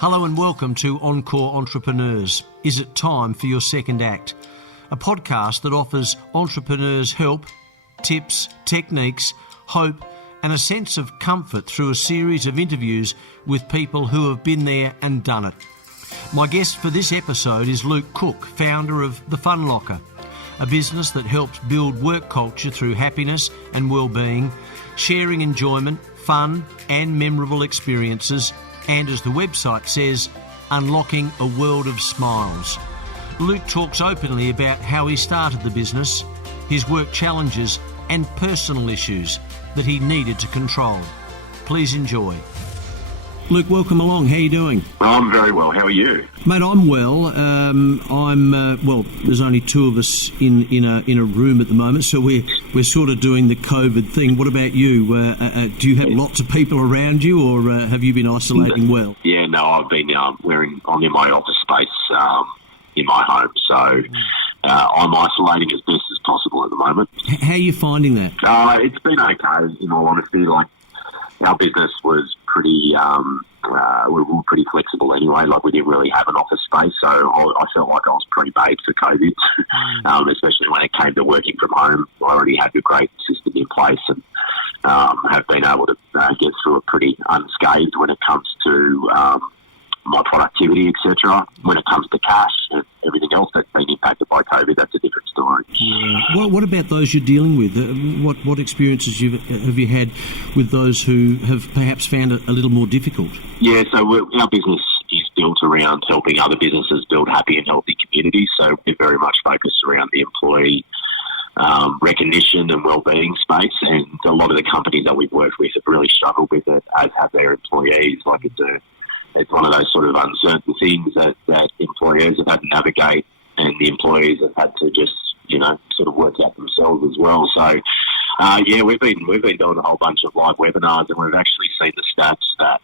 Hello and welcome to Encore Entrepreneurs. Is it time for your second act? A podcast that offers entrepreneurs help, tips, techniques, hope and a sense of comfort through a series of interviews with people who have been there and done it. My guest for this episode is Luke Cook, founder of the Funlocka, a business that helps build work culture through happiness and well-being, sharing enjoyment, fun and memorable experiences, and as the website says, unlocking a world of smiles. Luke talks openly about how he started the business, his work challenges and personal issues that he needed to control. Please enjoy. Luke, welcome along. How are you doing? I'm very well. How are you? Mate, I'm well. Well, there's only two of us in a room at the moment, so we're sort of doing the COVID thing. What about you? Do you have lots of people around you, or have you been isolating well? Yeah, no, I've been I'm in my office space in my home, so I'm isolating as best as possible at the moment. How are you finding that? It's been okay, in all honesty. Like, our business was pretty, we were pretty flexible anyway. Like, we didn't really have an office space, so I felt like I was pre-made for COVID, especially when it came to working from home. I already had a great system in place and have been able to get through it pretty unscathed when it comes to my productivity, etc. When it comes to cash and everything else that's been impacted by COVID, that's a different story. Yeah. What about those you're dealing with? What experiences have you had with those who have perhaps found it a little more difficult? Yeah, so our business is built around helping other businesses build happy and healthy communities. So we're very much focused around the employee recognition and wellbeing space, and a lot of the companies that we've worked with have really struggled with it, as have their employees. Like, it's one of those sort of uncertain things that employers have had to navigate, and the employees have had to just, sort of work out themselves as well. So, we've been doing a whole bunch of live webinars, and we've actually seen the stats that,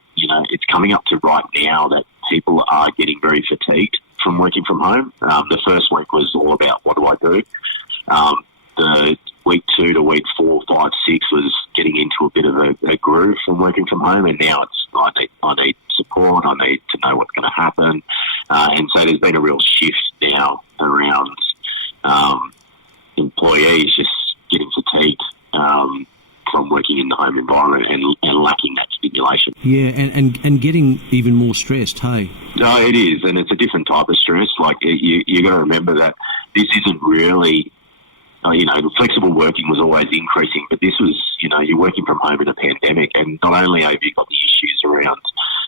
it's coming up to right now that people are getting very fatigued from working from home. The first week was all about what do I do? The week 2 to week 4, 5, 6 was getting into a bit of a groove from working from home, and now it's I need support, I need to know what's going to happen, and so there's been a real shift now around employees just getting fatigued from working in the home environment and lacking that stimulation. Yeah, and getting even more stressed, hey? No, it is, and it's a different type of stress. Like, you got to remember that this isn't really... flexible working was always increasing, but this was, you're working from home in a pandemic, and not only have you got the issues around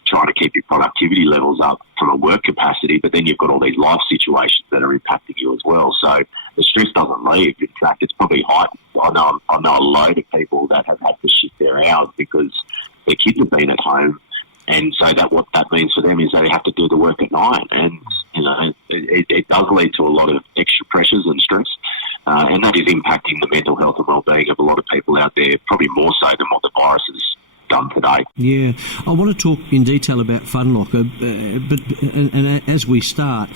trying to keep your productivity levels up from a work capacity, but then you've got all these life situations that are impacting you as well. So the stress doesn't leave. In fact, it's probably heightened. I know a load of people that have had to shift their hours because their kids have been at home, and so what that means for them is they have to do the work at night, and it does lead to a lot of extra pressures and stress. And that is impacting the mental health and well-being of a lot of people out there, probably more so than what the virus has done today. Yeah, I want to talk in detail about Funlocka, but as we start,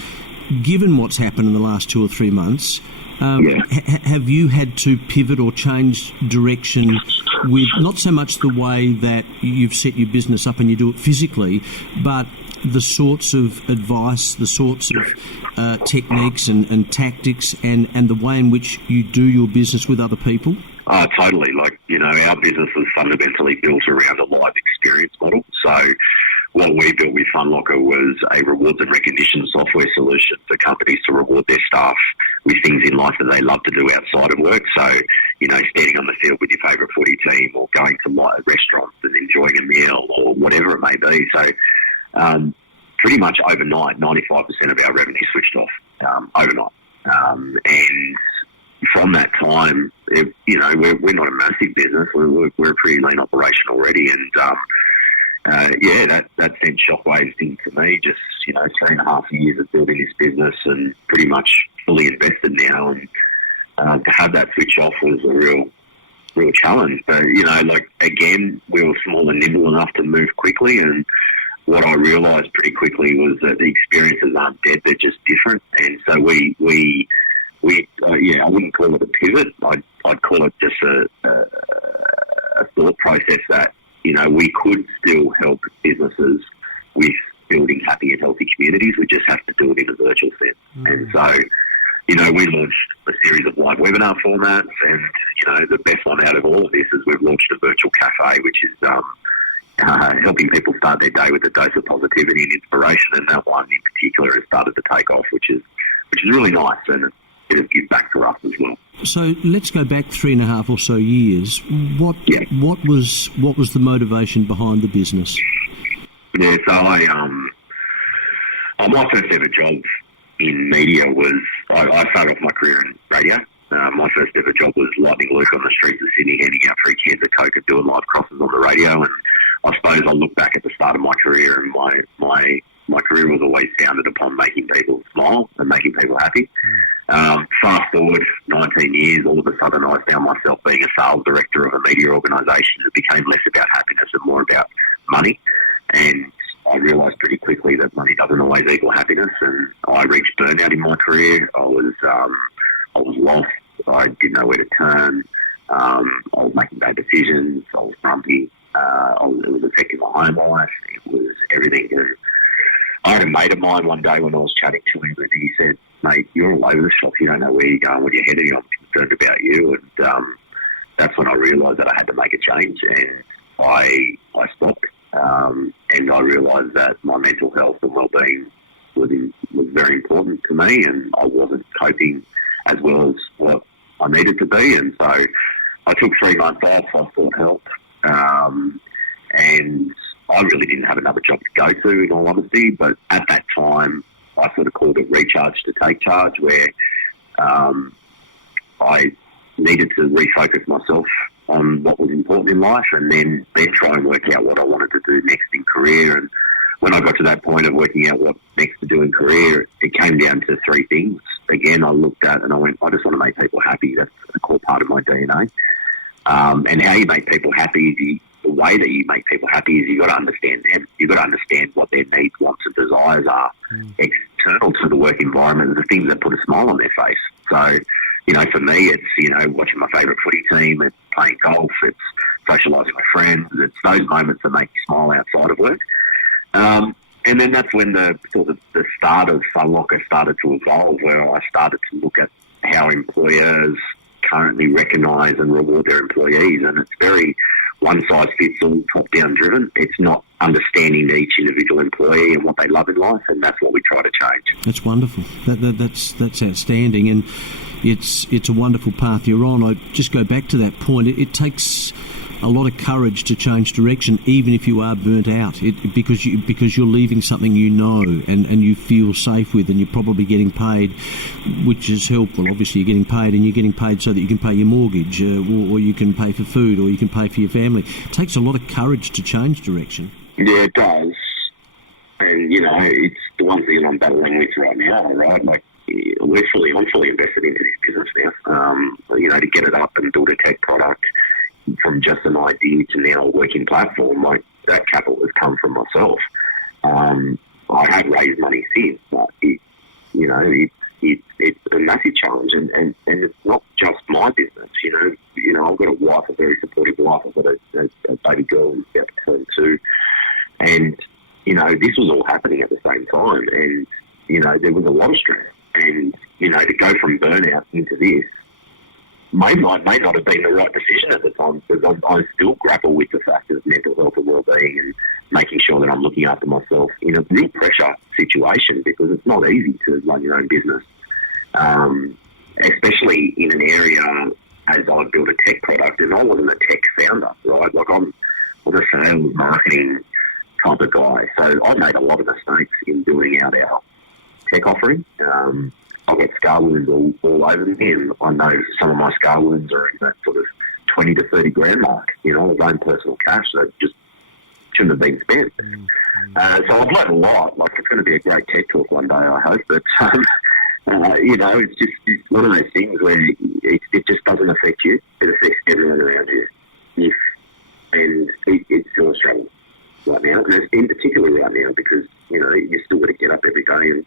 given what's happened in the last 2 or 3 months, have you had to pivot or change direction with not so much the way that you've set your business up and you do it physically, but the sorts of advice, the sorts of techniques and tactics and the way in which you do your business with other people? Totally. Like, our business was fundamentally built around a live experience model. So what we built with Funlocka was a rewards and recognition software solution for companies to reward their staff with things in life that they love to do outside of work. So, standing on the field with your favourite footy team, or going to restaurants and enjoying a meal, or whatever it may be. So, pretty much overnight, 95% of our revenue switched off overnight. And from that time, we're not a massive business. We're a pretty lean operation already. And, that sent shockwaves into me. Just, 3.5 years of building this business and pretty much fully invested now. And to have that switch off was a real challenge. But, again, we were small and nimble enough to move quickly, and what I realised pretty quickly was that the experiences aren't dead, they're just different. And so we I wouldn't call it a pivot. I'd call it just a thought process that, we could still help businesses with building communities. We just have to do it in a virtual sense. And so, we launched a series of live webinar formats, and, the best one out of all of this is we've launched a virtual cafe, which is helping people start their day with a dose of positivity and inspiration. And that one in particular has started to take off, which is really nice, and it has given back for us as well. So let's go back 3.5 or so years. What was the motivation behind the business? Yeah, so my first ever job in media was, I started off my career in radio. My first ever job was Lightning Luke on the streets of Sydney, handing out free cans of Coke and doing live crosses on the radio. And I suppose I look back at the start of my career, and my career was always founded upon making people smile and making people happy. Fast forward 19 years, all of a sudden I found myself being a sales director of a media organisation. It became less about happiness and more about money. And I realised pretty quickly that money doesn't always equal happiness, and I reached burnout in my career. I was lost. I didn't know where to turn. I was making bad decisions. I was grumpy. It was affecting my home life. It was everything. And I had a mate of mine one day when I was chatting to him, and he said, "Mate, you're all over the shop. You don't know where you're going, where you're heading. I'm concerned about you." And that's when I realised that I had to make a change, and I stopped. And I realised that my mental health and well-being was very important to me, and I wasn't coping as well as what I needed to be. And so I took 3 months off. I sought help, and I really didn't have another job to go to, in all honesty. But at that time, I sort of called it recharge to take charge, where I needed to refocus myself on what was important in life, and then try and work out what I wanted to do next in career. And when I got to that point of working out what next to do in career, it came down to 3 things. Again, I looked at and I went, I just want to make people happy. That's a core part of my DNA. And how you make people happy, the way that you make people happy is you've got to understand them. You've got to understand what their needs, wants and desires are external to the work environment, the things that put a smile on their face. So, for me, it's, watching my favourite footy team, it's playing golf, it's socialising with friends, it's those moments that make you smile outside of work. And then that's when the start of Funlocka started to evolve, where I started to look at how employers currently recognise and reward their employees. And it's very one-size-fits-all, top-down driven. It's not understanding each individual employee and what they love in life, and that's what we try to change. That's wonderful. That's outstanding, and it's a wonderful path you're on. I just go back to that point. It takes a lot of courage to change direction, even if you are burnt out, because you're leaving something and you feel safe with, and you're probably getting paid, which is helpful. Obviously, you're getting paid, and you're getting paid so that you can pay your mortgage, or you can pay for food, or you can pay for your family. It takes a lot of courage to change direction. Yeah, it does. And, it's the one thing I'm battling with right now, right? Like, I'm fully invested into this business now. To get it up and build a tech product from just an idea to now a working platform, like that capital has come from myself. I have raised money since, but it's a massive challenge, and it's not just my business. I've got a wife, a very supportive wife. I've got a baby girl who's about to turn 2, and this was all happening at the same time, and there was a lot of stress, and to go from burnout into this may not have been the right decision at the time, because I still grapple with the fact of mental health and well-being and making sure that I'm looking after myself in a real pressure situation, because it's not easy to run your own business, especially in an area as I built a tech product, and I wasn't a tech founder, right? Like I'm a sales marketing type of guy, so I made a lot of mistakes in building out our tech offering. I've got scar wounds all over me, and I know some of my scar wounds are in that sort of 20 to 30 grand mark, of own personal cash that just shouldn't have been spent. So I've learned a lot. Like, it's going to be a great tech talk one day, I hope, but it's one of those things where it just doesn't affect you. It affects everyone around you. It's still a struggle right now, and in particular right now, because, you still got to get up every day and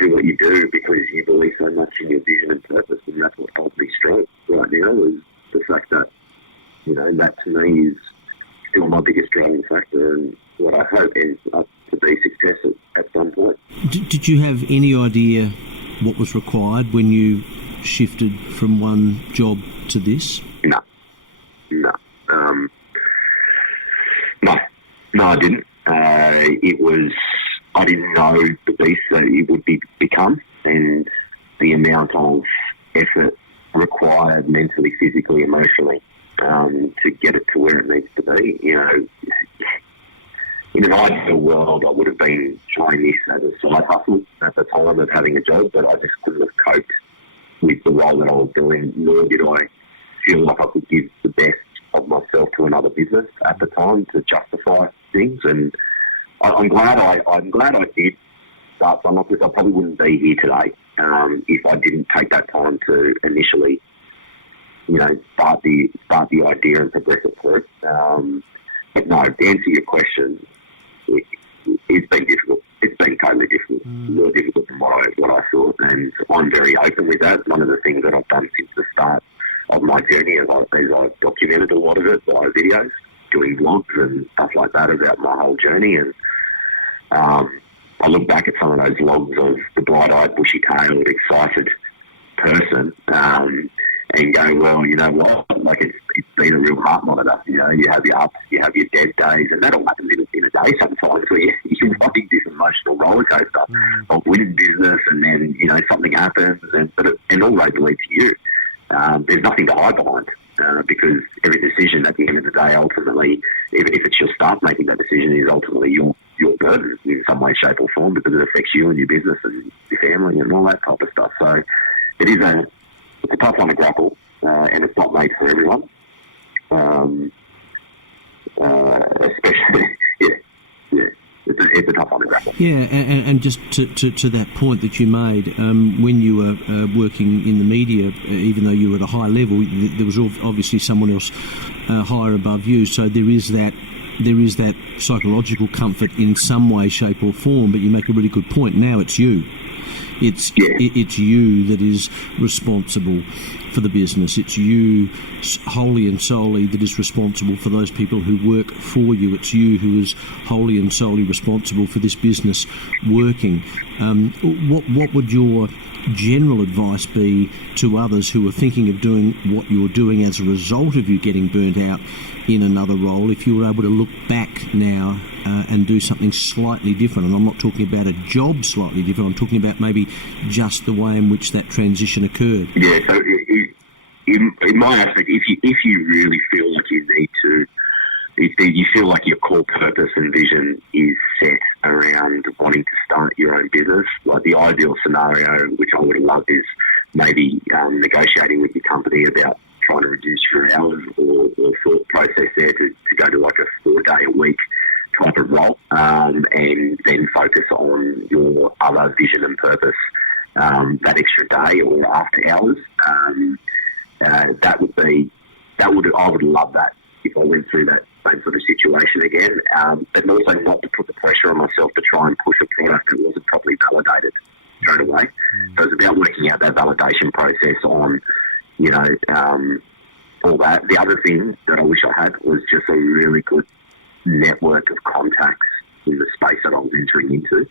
do what you do because you believe so much in your vision and purpose, and that's what holds me strong right now, is the fact that, that to me is still my biggest driving factor, and what I hope ends up to be success at some point. Did you have any idea what was required when you shifted from one job to this? No. No, I didn't. I didn't know the beast that it would become, and the amount of effort required mentally, physically, emotionally, to get it to where it needs to be. You know, in an ideal world, I would have been trying this as a side hustle at the time of having a job, but I just couldn't have coped with the role that I was doing, nor did I feel like I could give the best of myself to another business at the time to justify things. And I'm glad I did start Funlocka, because I probably wouldn't be here today if I didn't take that time to initially, start the idea and progress it through. But no, to answer your question, it's been difficult. It's been totally difficult, more difficult than what I thought, and I'm very open with that. One of the things that I've done since the start of my journey is I've documented a lot of it via videos, doing vlogs and stuff like that about my whole journey. And I look back at some of those vlogs of the bright-eyed, bushy-tailed, excited person and go, well, you know what? Like, it's been a real heart monitor. You know, you have your ups, you have your dead days, and that all happens in a day sometimes, where you're riding this emotional roller coaster of winning business, and then, something happens, and all roads lead to you. There's nothing to hide behind, because every decision at the end of the day, ultimately, even if it's your staff making that decision, is ultimately your burden in some way, shape or form, because it affects you and your business and your family and all that type of stuff. So it's a tough one to grapple, and it's not made for everyone. Especially, it's a tough one to grapple. Yeah, and just to that point that you made, when you were working in the media, even though you were at a high level, there was obviously someone else higher above you. So there is that psychological comfort in some way, shape or form. But you make a really good point. Now it's you. It's you that is responsible for the business. It's you wholly and solely that is responsible for those people who work for you. It's you who is wholly and solely responsible for this business working. What would your general advice be to others who are thinking of doing what you're doing as a result of you getting burnt out in another role, if you were able to look back now and do something slightly different? And I'm not talking about a job slightly different, I'm talking about maybe just the way in which that transition occurred. Yeah, so in my aspect, if you really feel like you need to, if you feel like your core purpose and vision is set around wanting to start your own business, like the ideal scenario, which I would have loved, is maybe negotiating with your company about trying to reduce your hours or thought process there to go to like a 4-day-a-week type of role, and then focus on your other vision and purpose that extra day or after hours. I would love that if I went through that same sort of situation again, but also not to put the pressure on myself to try and push a product that wasn't properly validated straight away. So it's about working out that validation process on, all that. The other thing that I wish I had was just a really good network of contacts in the space that I was entering into.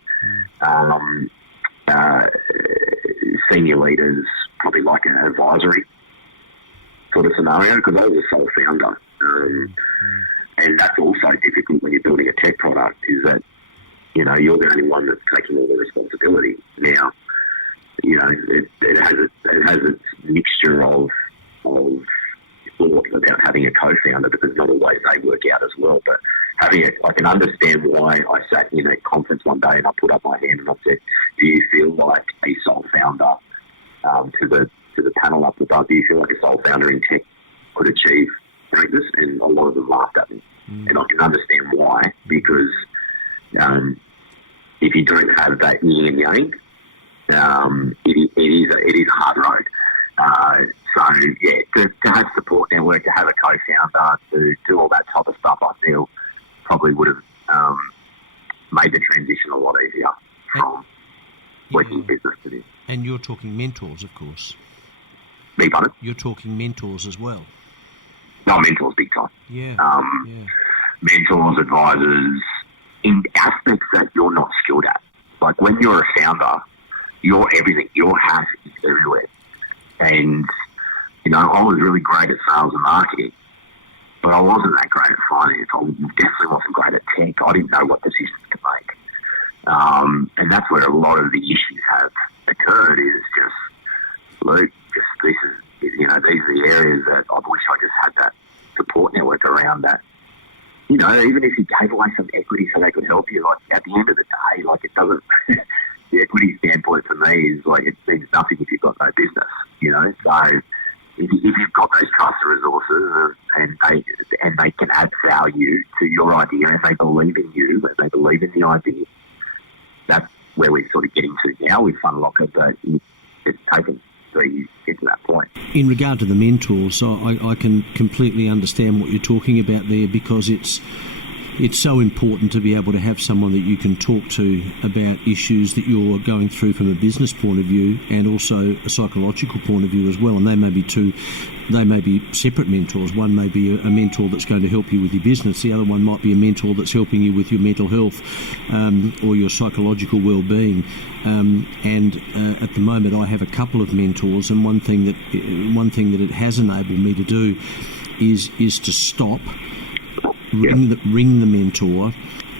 Senior leaders, probably like an advisory sort of scenario, because I was a sole founder. And that's also difficult when you're building a tech product, is that, you're the only one that's taking all the responsibility. Now, it has its mixture of thought about having a co-founder, because not always they work out as well. But I can understand why I sat in a conference one day and I put up my hand and I said, do you feel like a sole founder, to the panel up above, do you feel like a sole founder in tech could achieve greatness? And a lot of them laughed at me. And I can understand why, because if you don't have that yin and yang, it is a hard road. To have support network, to have a co-founder, to do all that type of stuff, I feel probably would have made the transition a lot easier from working business to this. And you're talking mentors, of course. Me, pardon? You're talking mentors as well. No, mentors, big time. Yeah. Mentors, advisors, in aspects that you're not skilled at. Like when you're a founder, you're everything. Your hat is everywhere. And, I was really great at sales and marketing, but I wasn't that great at finance. I definitely wasn't great at tech. I didn't know what decisions to make. And that's where a lot of the issues have occurred is just, look, this is, these are the areas that I wish I just had that support network around that. Even if you gave away some equity so they could help you, like at the end of the day, like it doesn't, the equity standpoint for me is like it means nothing if you've got no business, So if you've got those trusted resources and they can add value to your idea and they believe in you and they believe in the idea, that's where we're sort of getting to now with Funlocka, but it's taken 3 years to get to that point. In regard to the mentors, I can completely understand what you're talking about there, because it's so important to be able to have someone that you can talk to about issues that you're going through from a business point of view and also a psychological point of view as well. And they may be separate mentors. One may be a mentor that's going to help you with your business. The other one might be a mentor that's helping you with your mental health or your psychological well-being. At the moment, I have a couple of mentors, and one thing that it has enabled me to do is to stop. Ring the mentor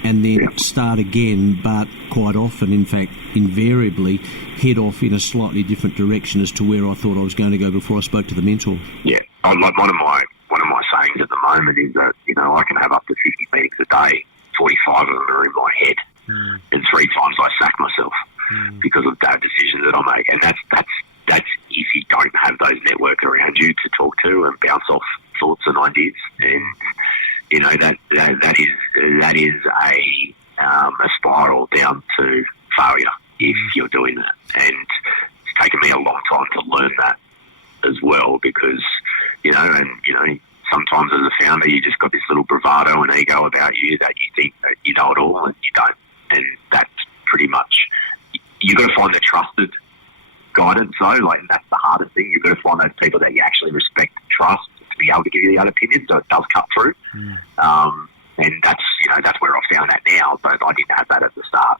and then start again, but quite often, in fact, invariably, head off in a slightly different direction as to where I thought I was going to go before I spoke to the mentor. Yeah, like one of my sayings at the moment is that I can have up to 50 meetings a day, 45 of them are in my head, and 3 times I sack myself because of bad decisions that I make, and that's if you don't have those network around you to talk to and bounce off thoughts and ideas, and that is a spiral down to failure if you're doing that. And it's taken me a long time to learn that as well, because sometimes as a founder you just got this little bravado and ego about you that you think that you know it all and you don't. And that's pretty much, you've got to find the trusted guidance though, like that's the hardest thing. You've got to find those people that you actually respect and trust to be able to give you the other opinion, so it does cut through. And that's where I found that now, but I didn't have that at the start,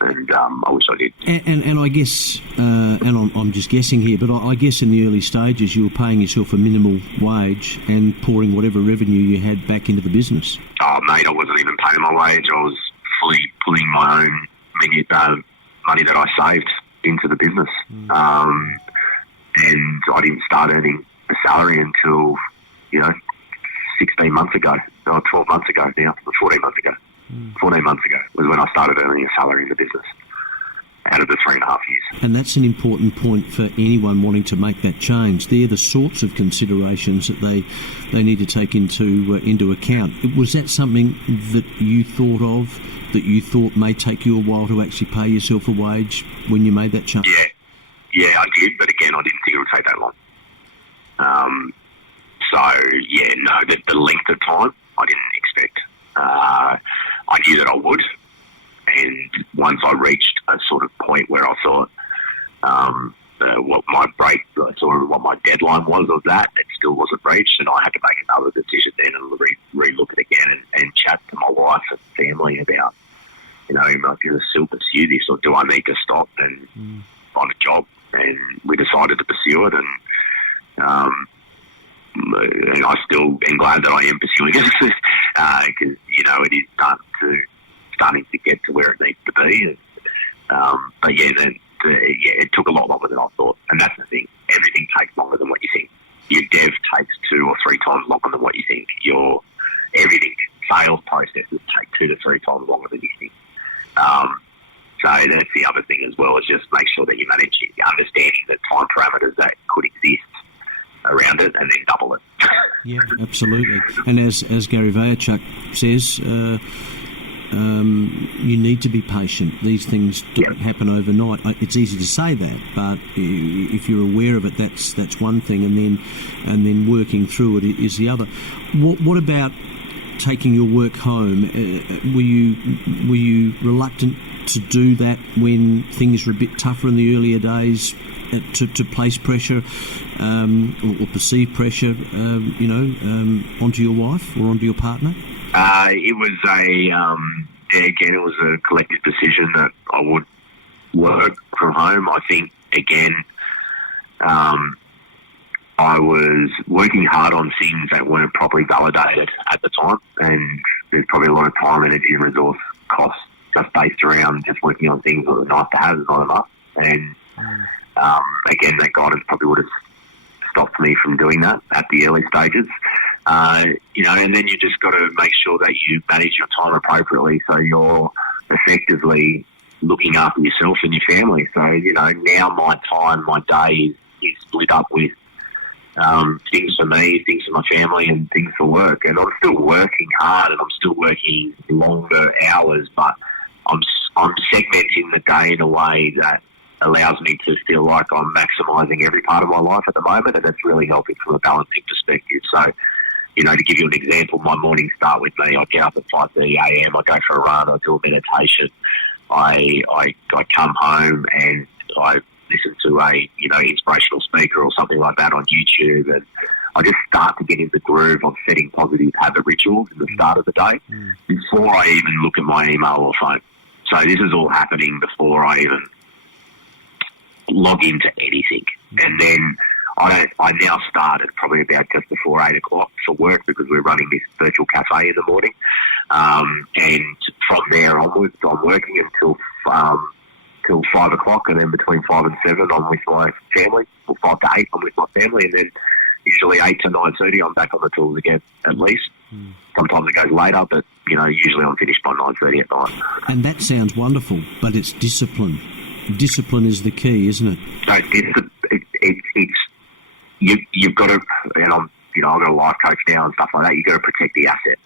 and I wish I did. And I guess, and I'm just guessing here, but I guess in the early stages you were paying yourself a minimal wage and pouring whatever revenue you had back into the business. Oh mate, I wasn't even paying my wage. I was fully pulling my own money that I saved into the business, and I didn't start earning a salary until 16 months ago, or 12 months ago now, 14 months ago. 14 months ago was when I started earning a salary in the business out of the 3.5 years. And that's an important point for anyone wanting to make that change. They're the sorts of considerations that they need to take into account. Was that something that you thought of, that you thought may take you a while to actually pay yourself a wage when you made that change? Yeah, I did, but again, I didn't think it would take that long. The length of time I didn't expect. I knew that I would, and once I reached a sort of point where I thought what my deadline was of that, it still wasn't reached, and I had to make another decision then and re-look at it again and chat to my wife and family about, am I going to still pursue this, or do I need to stop and find a job? And we decided to pursue it, and I still am glad that I am pursuing it because it is starting to get to where it needs to be. But it took a lot longer than I thought, and that's the thing. Everything takes longer than what you think. Your dev takes 2 or 3 times longer than what you think. Your everything, sales processes take 2 to 3 times longer than you think. So that's the other thing as well, is just make sure that you manage understanding the time parameters that could exist around it, and then double it. Yeah, absolutely. And as Gary Vaynerchuk says, you need to be patient. These things don't happen overnight. It's easy to say that, but if you're aware of it, that's one thing, and then working through it is the other. What about taking your work home? Were you reluctant to do that when things were a bit tougher in the earlier days, to place pressure or perceive pressure, onto your wife or onto your partner? It was again, it was a collective decision that I would work from home. I think, again, I was working hard on things that weren't properly validated at the time, and there's probably a lot of time, energy and resource costs just based around just working on things that are nice to have, not enough. And again, that guidance probably would have stopped me from doing that at the early stages. And then you just got to make sure that you manage your time appropriately, so you're effectively looking after yourself and your family. So, now my day is split up with things for me, things for my family, and things for work. And I'm still working hard, and I'm still working longer hours, but I'm segmenting the day in a way that allows me to feel like I'm maximising every part of my life at the moment, and it's really helping from a balancing perspective. So, to give you an example, my mornings start with me. I get up at 5:30 a.m. I go for a run. I do a meditation. I come home and I listen to a inspirational speaker or something like that on YouTube, and I just start to get into the groove of setting positive habit rituals in the start of the day before I even look at my email or phone. So this is all happening before I even log into anything. And then I now started probably about just before 8 o'clock for work, because we're running this virtual cafe in the morning. And from there onwards, I'm working until 5 o'clock, and then between 5 and 7, I'm with my family, or 5 to 8, I'm with my family, and then usually 8 to 9:30, I'm back on the tools again, at least. Sometimes it goes later, but, usually I'm finished by 9:30 at night. And that sounds wonderful, but it's discipline. Discipline is the key, isn't it? So you've got to, and I've got a life coach now and stuff like that, you've got to protect the asset.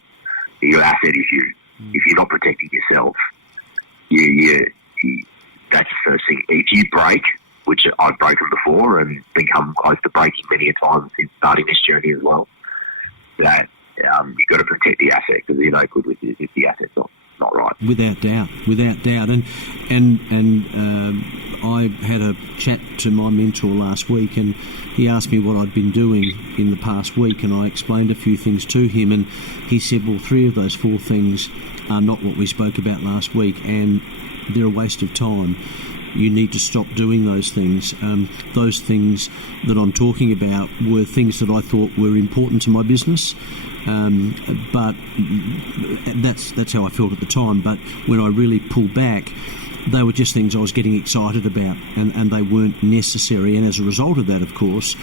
Your asset is you. If you're not protecting yourself, that's the first thing. If you break, which I've broken before and become close to breaking many a time since starting this journey as well, that you've got to protect the asset, because you're no good with it if the asset's not right. Without doubt. And I had a chat to my mentor last week, and he asked me what I'd been doing in the past week, and I explained a few things to him, and he said, well, 3 of those 4 things are not what we spoke about last week, and they're a waste of time. You need to stop doing those things. Those things that I'm talking about were things that I thought were important to my business, but that's how I felt at the time. But when I really pulled back, they were just things I was getting excited about, and they weren't necessary. And as a result of that, of course,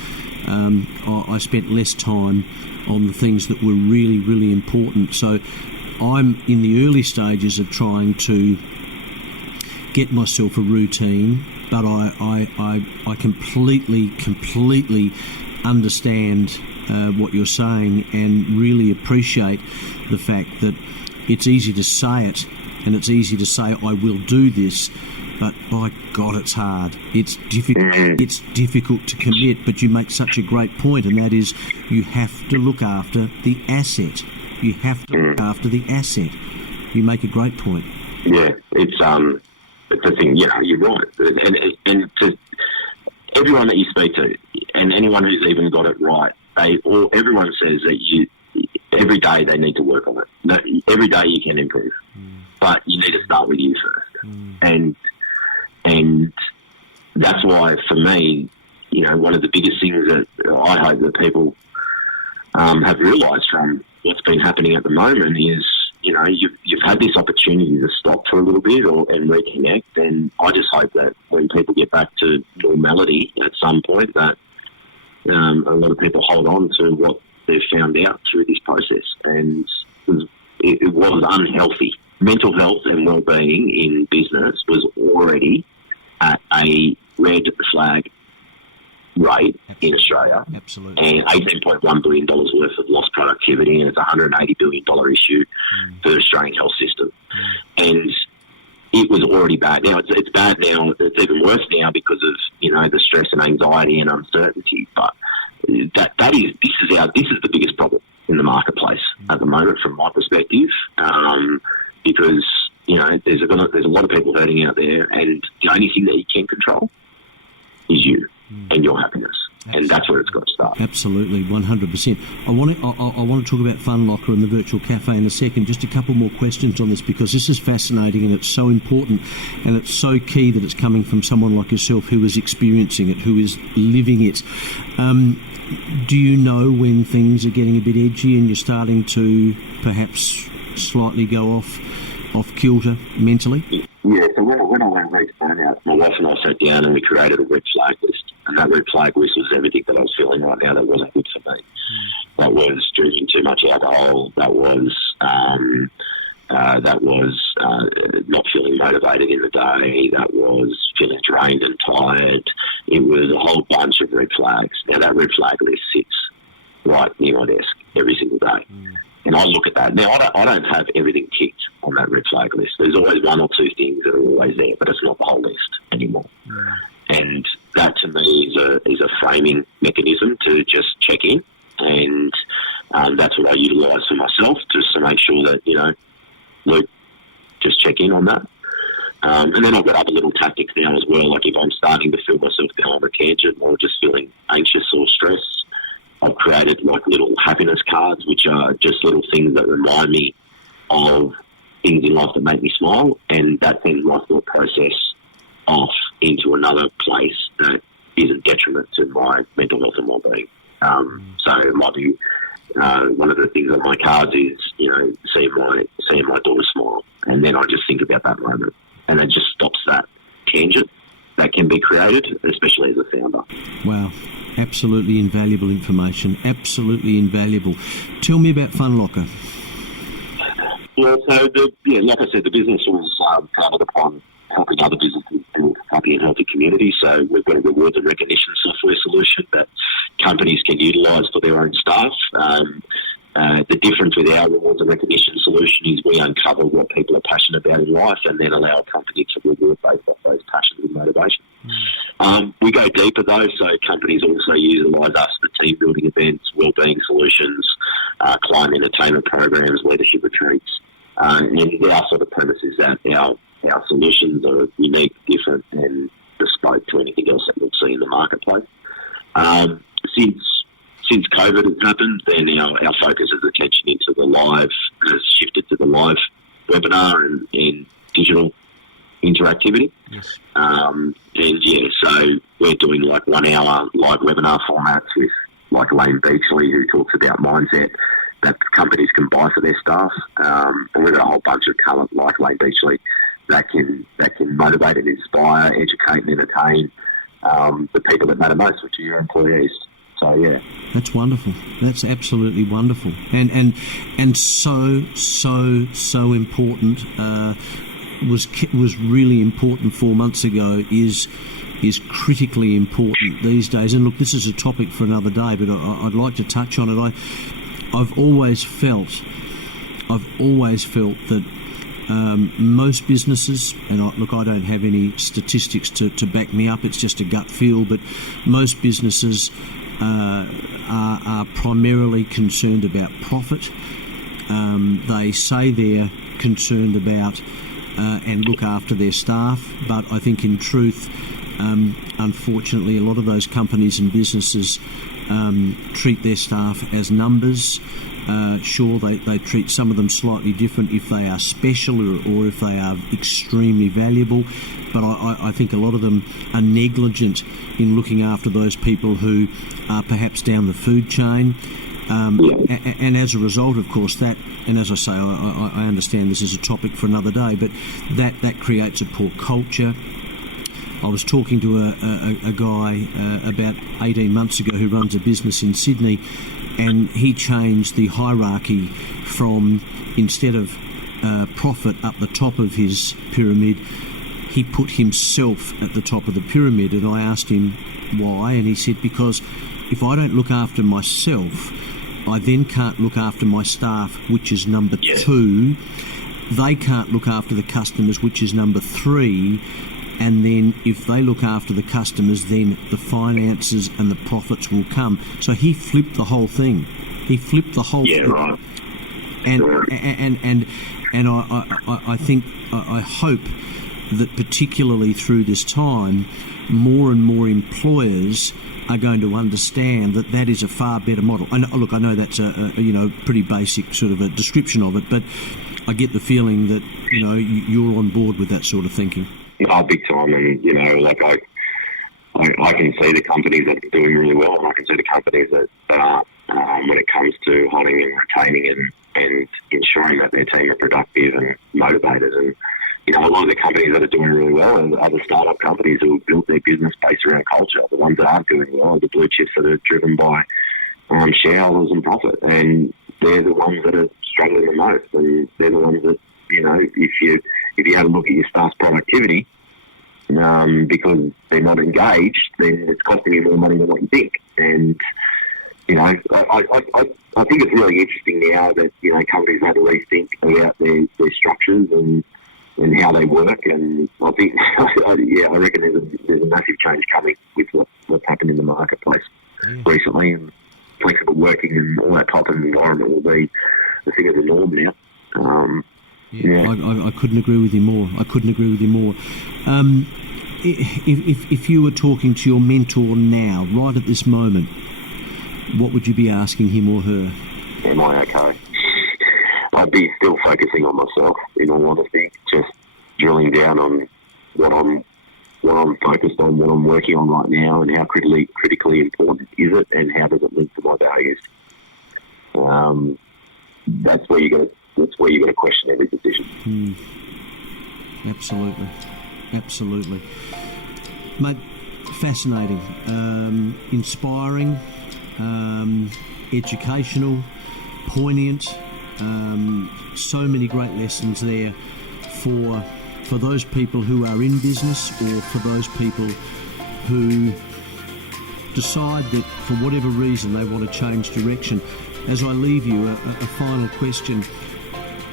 I spent less time on the things that were really, really important. So I'm in the early stages of trying to get myself a routine, but I completely understand what you're saying, and really appreciate the fact that it's easy to say it, and it's easy to say I will do this, but by God, it's hard. It's difficult. It's difficult to commit. But you make such a great point, and that is you have to look after the asset. You have to look after the asset. You make a great point. Yeah, it's the thing. Yeah, you're right. And to everyone that you speak to, and anyone who's even got it right, everyone says that every day they need to work on it. No, every day you can improve, but you need to start with you first. And that's why, for me, one of the biggest things that I hope that people have realised from what's been happening at the moment is, you've had this opportunity to stop for a little bit and reconnect, and I just hope that when people get back to normality at some point, that a lot of people hold on to what they've found out through this process. And it was unhealthy. Mental health and well-being in business was already at a red flag rate in Australia. Absolutely. And $18.1 billion worth of lost productivity, and it's a $180 billion issue for the Australian health system. And it was already bad. Now it's bad now. It's even worse now because of the stress and anxiety and uncertainty. But this is the biggest problem in the marketplace at the moment, from my perspective, because there's a lot of people hurting out there, and the only thing that you can control is you and your happiness. And that's where it's got to start. Absolutely, 100%. I want to talk about Funlocka and the virtual cafe in a second. Just a couple more questions on this, because this is fascinating and it's so important, and it's so key that it's coming from someone like yourself who is experiencing it, who is living it. Do you know when things are getting a bit edgy and you're starting to perhaps slightly go off kilter mentally? Yeah, so when I went reach burnout, my wife and I sat down and we created a red flag list. And that red flag list was everything that I was feeling right now that wasn't good for me. That was drinking too much alcohol. That was not feeling motivated in the day. That was feeling drained and tired. It was a whole bunch of red flags. Now, that red flag list sits right near my desk every single day. And I look at that. Now, I don't have everything ticked on that red flag list. There's always one or two things that are always there, but it's not the whole list anymore. And that, to me, is a framing mechanism to just check in. And that's what I utilise for myself, just to make sure that, Luke, just check in on that. And then I've got other little tactics now as well. Like if I'm starting to feel myself going on a tangent or just feeling anxious or stressed, I've created like little happiness cards, which are just little things that remind me of things in life that make me smile, and that sends my thought process off into another place that isn't detriment to my mental health and well-being. So it might be one of the things on my cards is, seeing my daughter smile, and then I just think about that moment, and it just stops that tangent that can be created, especially as a founder. Wow. Absolutely invaluable information. Absolutely invaluable. Tell me about Funlocka. Yeah, so like I said, the business was founded upon helping other businesses build happy and healthy communities. So we've got a rewards and recognition software solution that companies can utilise for their own staff. The difference with our rewards and recognition solution is we uncover what people are passionate about in life and then allow a company to reward based off those passions and motivations. We go deeper though, so companies also utilise us for team building events, wellbeing solutions, client entertainment programs, leadership retreats. And our sort of premise is that our solutions are unique, different and bespoke to anything else that we'll see in the marketplace. Since COVID has happened, then our focus as attention into the live has shifted to the live webinar and digital interactivity. Yes. So we're doing like 1 hour live webinar formats with like Elaine Beachley, who talks about mindset that companies can buy for their staff. And we've got a whole bunch of talent like Elaine Beachley that can motivate and inspire, educate and entertain the people that matter most, which are your employees. So yeah, that's wonderful. That's absolutely wonderful, and so important. Was really important 4 months ago. Is critically important these days. And look, this is a topic for another day, but I'd like to touch on it. I've always felt that most businesses, and I don't have any statistics to back me up. It's just a gut feel, but most businesses are primarily concerned about profit. They say they're concerned about and look after their staff, but I think in truth, unfortunately, a lot of those companies and businesses treat their staff as numbers. Sure, they treat some of them slightly different if they are special or if they are extremely valuable, but I think a lot of them are negligent in looking after those people who are perhaps down the food chain. And as a result, of course, that, and as I say, I understand this is a topic for another day, but that creates a poor culture. I was talking to a guy about 18 months ago who runs a business in Sydney, and he changed the hierarchy from, instead of profit up the top of his pyramid, he put himself at the top of the pyramid. And I asked him why, and he said, because if I don't look after myself, I then can't look after my staff, which is number 2. They can't look after the customers, which is number 3. And then if they look after the customers, then the finances and the profits will come. So he flipped the whole thing. He flipped the whole thing. Right. And I think, I hope that particularly through this time, more and more employers are going to understand that that is a far better model. I know that's a pretty basic sort of a description of it, but I get the feeling that you're on board with that sort of thinking. Oh, big time, and I can see the companies that are doing really well, and I can see the companies that aren't when it comes to holding and retaining and ensuring that their team are productive and motivated. And a lot of the companies that are doing really well are the startup companies who have built their business based around culture. The ones that aren't doing well are the blue chips that are driven by shareholders and profit, and they're the ones that are struggling the most. And they're the ones that if you have a look at your staff's productivity, because they're not engaged, then it's costing you more money than what you think. And I think it's really interesting now that companies have to rethink about their structures and how they work. And I think I reckon there's a massive change coming with what's happened in the marketplace recently, and flexible working and all that type of environment will be a thing of the norm now. I couldn't agree with you more. If you were talking to your mentor now, right at this moment, what would you be asking him or her? Am I okay? I'd be still focusing on myself, in all honesty, just drilling down on what I'm focused on, what I'm working on right now, and how critically important is it, and how does it link to my values. That's where you got to question every decision. Absolutely, mate. Fascinating, inspiring, educational, poignant. So many great lessons there for those people who are in business, or for those people who decide that for whatever reason they want to change direction. As I leave you, a final question: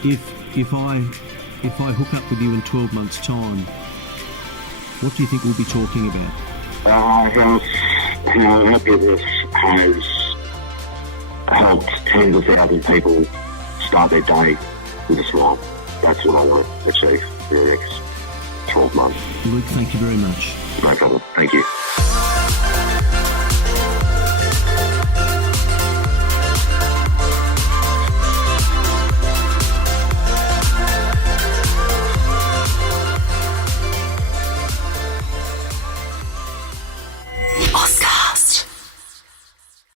if I hook up with you in 12 months' time, what do you think we'll be talking about? How our business has helped tens of thousands of people start their day with a smile. That's what I want to achieve in the next 12 months. Luke, thank you very much. No problem. Thank you.